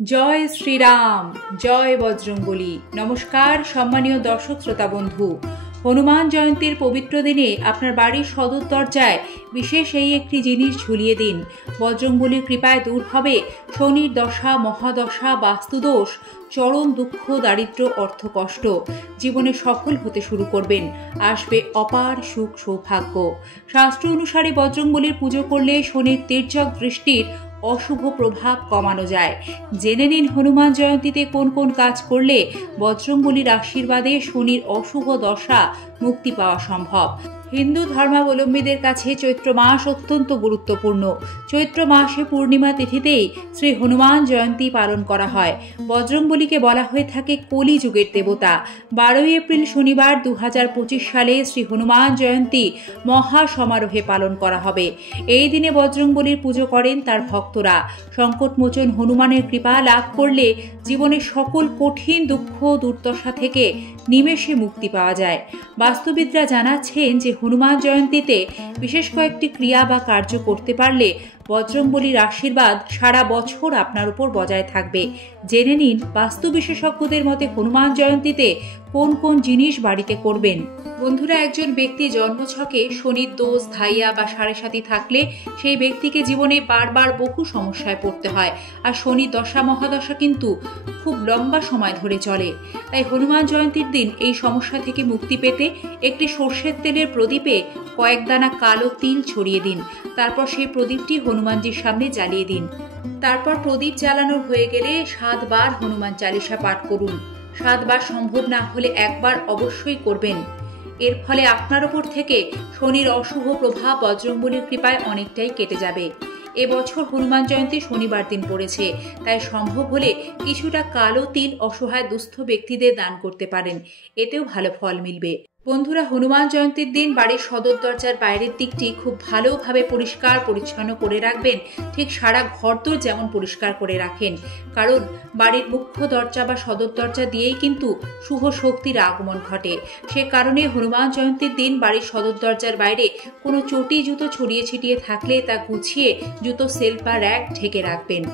জয় শ্রীরাম, জয় বজরংবলী। নমস্কার সম্মানীয় দর্শক শ্রোতা বন্ধু। হনুমান জয়ন্তীর পবিত্র দিনে আপনার বাড়ির সদর দরজায় বিশেষ এই একটি জিনিস ঝুলিয়ে দিন। বজরংবলীর কৃপায় দূর হবে শনির দশা, মহাদশা, বাস্তুদোষ, চরম দুঃখ, দারিদ্র্য, অর্থকষ্ট। জীবনে সফল হতে শুরু করবেন, আসবে অপার সুখ সৌভাগ্য। শাস্ত্র অনুসারে বজরংবলীর পুজো করলে শনির তির্যক দৃষ্টির অশুভ প্রভাব কমানো যায়। জেনে নিন হনুমান জয়ন্তীতে কোন কোন কাজ করলে বজরংবলীর আশীর্বাদে শনির অশুভ দশা মুক্তি পাওয়া সম্ভব। হিন্দু ধর্মাবলম্বীদের কাছে চৈত্র মাস অত্যন্ত গুরুত্বপূর্ণ। চৈত্র মাসে পূর্ণিমা তিথিতেই শ্রী হনুমান জয়ন্তী পালন করা হয়। বজরংবলীকে বলা হয়ে থাকে কলিযুগের দেবতা। 12 এপ্রিল শনিবার 2025 সালে শ্রী হনুমান জয়ন্তী মহা সমারোহে পালন করা হবে। এই দিনে বজরংবলীর পুজো করেন তার ভক্তরা। সংকটমোচন হনুমানের কৃপা লাভ করলে জীবনের সকল কঠিন দুঃখ দুর্দশা থেকে নিমেষে মুক্তি পাওয়া যায়। বাস্তুবিদরা জানাচ্ছেন যে হনুমান জয়ন্তীতে বিশেষ কয়েকটি ক্রিয়া বা কার্য করতে পারলে বজরংবলীর আশীর্বাদ সারা বছর আপনার উপর বজায় থাকবে। জেনে নিন বাস্তু বিশেষজ্ঞদের মতে হনুমান জয়ন্তীতে কোন কোন জিনিস বাড়িতে করবেন। বন্ধুরা, একজন ব্যক্তি জন্মছকে শনির দোষ, ধাইয়া বা সাড়ে সাতি থাকলে সেই ব্যক্তিকে জীবনে বারবার বহু সমস্যায় পড়তে হয়। আর শনি দশা মহাদশা কিন্তু খুব লম্বা সময় ধরে চলে। তাই হনুমান জয়ন্তীর দিন এই সমস্যা থেকে মুক্তি পেতে একটি সর্ষের তেলের প্রদীপে কয়েক দানা কালো তিল ছড়িয়ে দিন। তারপর সেই প্রদীপটি হনুমানজির সামনে জ্বালিয়ে দিন। তারপর প্রদীপ জ্বালানো হয়ে গেলে 7 বার হনুমান চালিসা পাঠ করুন। 7 বার সম্ভব না হলে একবার অবশ্যই করবেন। এর ফলে আপনার ওপর থেকে শনির অশুভ প্রভাব বজরংবলীর কৃপায় অনেকটাই কেটে যাবে। এবছর হনুমান জয়ন্তী শনিবার দিন পড়েছে, তাই সম্ভব হলে কিছুটা কালো তিল অসহায় দুস্থ ব্যক্তিদের দান করতে পারেন, এতেও ভালো ফল মিলবে। বন্ধুরা, হনুমান জয়ন্তীর দিন বাড়ির সদর দরজার বাইরের দিকটি খুব ভালোভাবে পরিষ্কার পরিচ্ছন্ন করে রাখবেন, ঠিক সারা ঘরদোর যেমন পরিষ্কার করে রাখেন। কারণ বাড়ির মুখ্য দরজা বা সদর দরজা দিয়েই কিন্তু শুভ শক্তির আগমন ঘটে। সে কারণে হনুমান জয়ন্তীর দিন বাড়ির সদর দরজার বাইরে কোনো চটি জুতো ছড়িয়ে ছিটিয়ে থাকলে তা গুছিয়ে জুতো সেলফ বা র্যাক ঢেকে রাখবেন।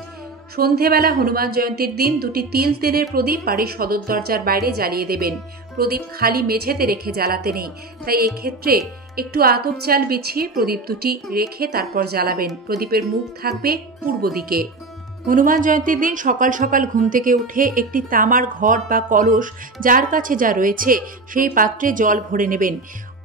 সন্ধেবেলা হনুমান জয়ন্তীর দিন 2টি তিল তেলের প্রদীপ বাড়ির সদর দরজার বাইরে জ্বালিয়ে দেবেন। প্রদীপ খালি মেঝেতে রেখে জ্বালাতে নেই, তাই এক্ষেত্রে একটু আতপ চাল বিছিয়ে প্রদীপ দুটি রেখে তারপর জ্বালাবেন। প্রদীপের মুখ থাকবে পূর্ব দিকে। হনুমান জয়ন্তীর দিন সকাল সকাল ঘুম থেকে উঠে একটি তামার ঘট বা কলস, যার কাছে যা রয়েছে সেই পাত্রে জল ভরে নেবেন।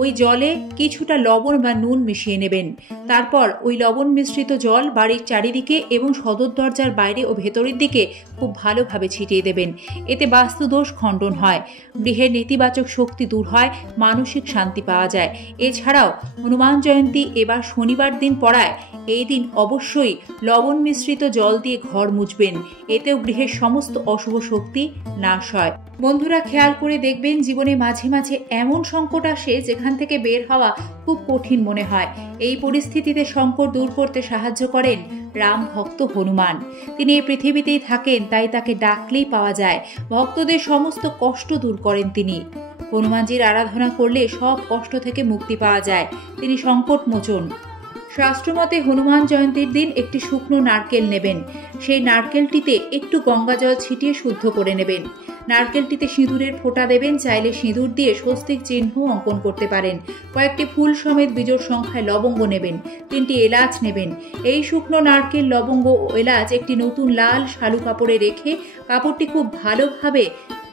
ওই জলে কিছুটা লবণ বা নুন মিশিয়ে নেবেন। তারপর ওই লবণ মিশ্রিত জল বাড়ির চারিদিকে এবং সদর দরজার বাইরে ও ভেতরের দিকে খুব ভালোভাবে ছিটিয়ে দেবেন। এতে বাস্তুদোষ খণ্ডন হয়, গৃহের নেতিবাচক শক্তি দূর হয়, মানসিক শান্তি পাওয়া যায়। এছাড়াও হনুমান জয়ন্তী এবার শনিবার দিন পড়ায় এই দিন অবশ্যই লবণ মিশ্রিত জল দিয়ে ঘর মুছবেন, এতেও গৃহের সমস্ত অশুভ শক্তি নাশ হয়। বন্ধুরা, খেয়াল করে দেখবেন জীবনে মাঝে মাঝে এমন সংকট আসে যেখান থেকে বের হওয়া খুব কঠিন মনে হয়। এই পরিস্থিতিতে সংকট দূর করতে সাহায্য করেন রাম ভক্ত হনুমান। তিনি এই পৃথিবীতেই থাকেন, তাই তাকে ডাকলেই পাওয়া যায়। ভক্তদের সমস্ত কষ্ট দূর করেন তিনি। হনুমানজির আরাধনা করলে সব কষ্ট থেকে মুক্তি পাওয়া যায়, তিনি সংকট মোচন। শাস্ত্রমতে হনুমান জয়ন্তীর দিন একটি শুকনো নারকেল নেবেন। সেই নারকেলটিতে একটু গঙ্গা জল ছিটিয়ে শুদ্ধ করে নেবেন। নারকেলটিতে সিঁদুরের ফোঁটা দেবেন। চাইলে সিঁদুর দিয়ে স্বস্তিক চিহ্ন অঙ্কন করতে পারেন। কয়েকটি ফুল সমেত বিজোড় সংখ্যায় লবঙ্গ নেবেন। 3টি এলাচ নেবেন। এই শুকনো নারকেল, লবঙ্গ ও এলাচ একটি নতুন লাল শালু কাপড়ে রেখে কাপড়টি খুব ভালোভাবে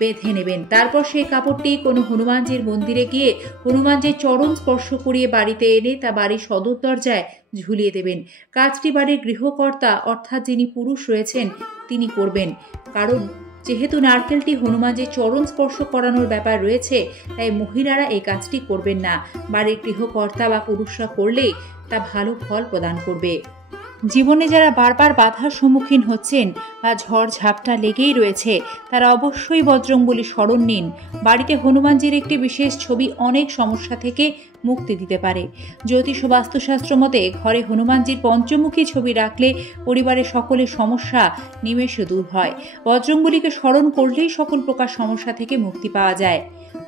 বেঁধে নেবেন। তারপর সেই কাপড়টি কোনো হনুমানজির মন্দিরে গিয়ে হনুমানজির চরণ স্পর্শ করিয়ে বাড়িতে এনে তা বাড়ির সদর দরজায় ঝুলিয়ে দেবেন। কাজটি বাড়ির গৃহকর্তা অর্থাৎ যিনি পুরুষ রয়েছেন তিনি করবেন। কারণ যেহেতু নারকেলটি হনুমানজির চরণ স্পর্শ করানোর ব্যাপার রয়েছে, তাই মহিলারা এই কাজটি করবেন না। বাড়ির গৃহকর্তা বা পুরুষরা করলেই তা ভালো ফল প্রদান করবে। জীবনে যারা বারবার বাধার সম্মুখীন হচ্ছেন বা ঝড় ঝাপটা লেগেই রয়েছে, তারা অবশ্যই বজরংবলী স্মরণ নিন। বাড়িতে হনুমানজির একটি বিশেষ ছবি অনেক সমস্যা থেকে মুক্তি দিতে পারে। জ্যোতিষ ও বাস্তুশাস্ত্র মতে ঘরে হনুমানজির পঞ্চমুখী ছবি রাখলে পরিবারের সকলের সমস্যা নিমেষে দূর হয়। বজরংবলীকে স্মরণ করলেই সকল প্রকার সমস্যা থেকে মুক্তি পাওয়া যায়।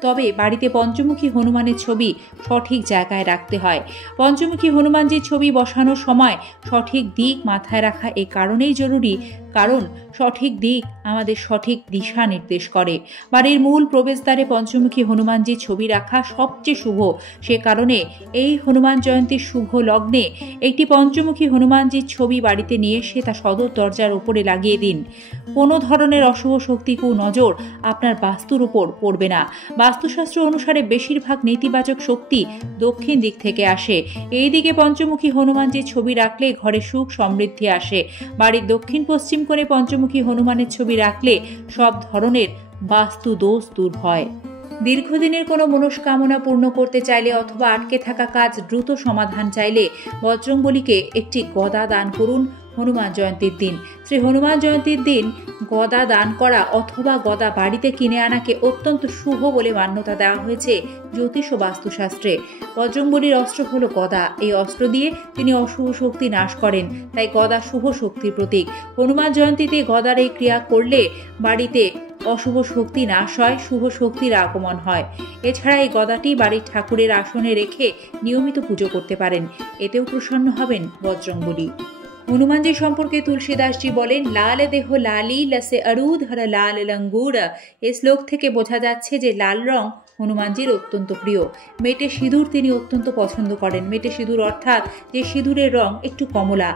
তবে বাড়িতে পঞ্চমুখী হনুমানের ছবি সঠিক জায়গায় রাখতে হয়। পঞ্চমুখী হনুমানজির ছবি বসানোর সময় সঠিক দিক মাথায় রাখা এই কারণেই জরুরি, কারণ সঠিক দিক আমাদের সঠিক দিশা নির্দেশ করে। বাড়ির মূল প্রবেশদ্বারে পঞ্চমুখী হনুমানজির ছবি রাখা সবচেয়ে শুভ। সে কারণে এই হনুমান জয়ন্তীর শুভ লগ্নে একটি পঞ্চমুখী হনুমানজির ছবি বাড়িতে নিয়ে এসে তা সদর দরজার উপরে লাগিয়ে দিন। কোনো ধরনের অশুভ শক্তি নজর আপনার বাস্তুর উপর পড়বে না। বাস্তুশাস্ত্র অনুসারে বেশিরভাগ নেতিবাচক শক্তি দক্ষিণ দিক থেকে আসে। এই দিকে পঞ্চমুখী হনুমানজির ছবি রাখলে ঘরে সুখ সমৃদ্ধি আসে। বাড়ির দক্ষিণ পশ্চিম কোণে পঞ্চমুখী হনুমানের ছবি রাখলে সব ধরনের বাস্তু দোষ দূর হয়। দীর্ঘদিনের কোনো মনস্কামনা পূর্ণ করতে চাইলে অথবা আটকে থাকা কাজ দ্রুত সমাধান চাইলে বজরংবলীকে একটি গদা দান করুন হনুমান জয়ন্তীর দিন। শ্রী হনুমান জয়ন্তীর দিন গদা দান করা অথবা গদা বাড়িতে কিনে আনাকে অত্যন্ত শুভ বলে মান্যতা দেওয়া হয়েছে জ্যোতিষ ও বাস্তুশাস্ত্রে। বজরংবলীর অস্ত্র হলো গদা। এই অস্ত্র দিয়ে তিনি অশুভ শক্তি নাশ করেন, তাই গদা শুভ শক্তির প্রতীক। হনুমান জয়ন্তীতে গদার এই ক্রিয়া করলে বাড়িতে অশুভ শক্তি নাশ হয়, শুভ শক্তির আগমন হয়। এছাড়া এই গদাটি বাড়ির ঠাকুরের আসনে রেখে নিয়মিত পুজো করতে পারেন, এতেও প্রসন্ন হবেন বজরংবলী। হনুমানজি সম্পর্কে তুলসীদাসজি বলেন, লাল দেহ লালি লসে অরুধ হর লাল লঙ্গুর। এই শ্লোক থেকে বোঝা যাচ্ছে যে লাল রং হনুমানজির অত্যন্ত প্রিয়। মেটে সিঁদুর তিনি অত্যন্ত পছন্দ করেন। মেটে সিঁদুর অর্থাৎ যে সিঁদুরের রং একটু কমলা।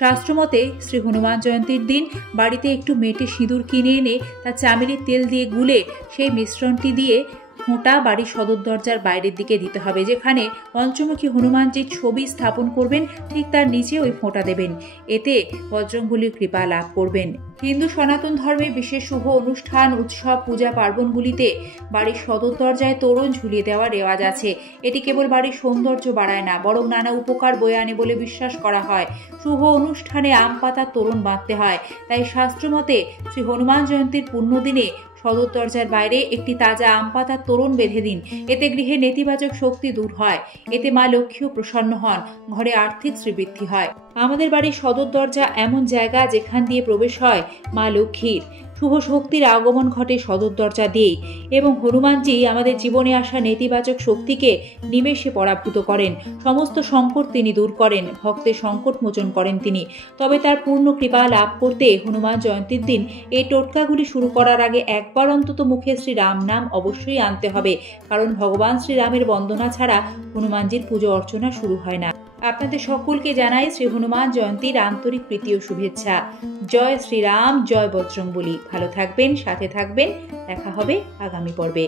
শাস্ত্রমতে শ্রী হনুমান জয়ন্তীর দিন বাড়িতে একটু মেটে সিঁদুর কিনে এনে তা চামেলির তেল দিয়ে গুলে সেই মিশ্রণটি দিয়ে ফোঁটা বাড়ির সদর দরজার বাইরের দিকে দিতে হবে। যেখানে পঞ্চমুখী হনুমানজির ছবি স্থাপন করবেন ঠিক তার নিচে ওই ফোঁটা দেবেন। এতে বজরংবলীর কৃপা লাভ করবেন। হিন্দু সনাতন ধর্মের বিশেষ শুভ অনুষ্ঠান, উৎসব, পূজা পার্বণগুলিতে বাড়ির সদর দরজায় তোরণ ঝুলিয়ে দেওয়ার রেওয়াজ আছে। এটি কেবল বাড়ির সৌন্দর্য বাড়ায় না, বরং নানা উপকার বয়ে আনে বলে বিশ্বাস করা হয়। শুভ অনুষ্ঠানে আম পাতার তোরণ বাঁধতে হয়। তাই শাস্ত্রমতে শ্রী হনুমান জয়ন্তীর পুণ্যদিনে সদর দরজার বাইরে একটি তাজা আম পাতার তোরণ বেঁধে দিন। এতে গৃহে নেতিবাচক শক্তি দূর হয়। এতে মা লক্ষ্মীও প্রসন্ন হন, ঘরে আর্থিক শ্রীবৃদ্ধি হয়। আমাদের বাড়ির সদর দরজা এমন জায়গা যেখান দিয়ে প্রবেশ হয় মা লক্ষ্মীর। শুভ শক্তির আগমন ঘটে সদর দরজা দিয়েই, এবং হনুমানজি আমাদের জীবনে আসা নেতিবাচক শক্তিকে নিমেষে পরাভূত করেন। সমস্ত সংকট তিনি দূর করেন, ভক্তের সংকট মোচন করেন তিনি। তবে তার পূর্ণ কৃপা লাভ করতে হনুমান জয়ন্তীর দিন এই টোটকাগুলি শুরু করার আগে একবার অন্তত মুখে শ্রী রাম নাম অবশ্যই আনতে হবে, কারণ ভগবান শ্রীরামের বন্দনা ছাড়া হনুমানজির পুজো অর্চনা শুরু হয় না। আপনাদের সকলকে জানাই শ্রী হনুমান জয়ন্তীর আন্তরিক প্রীতি ও শুভেচ্ছা। জয় শ্রীরাম, জয় বজরংবলী। ভালো থাকবেন, সাথে থাকবেন। দেখা হবে আগামী পর্বে।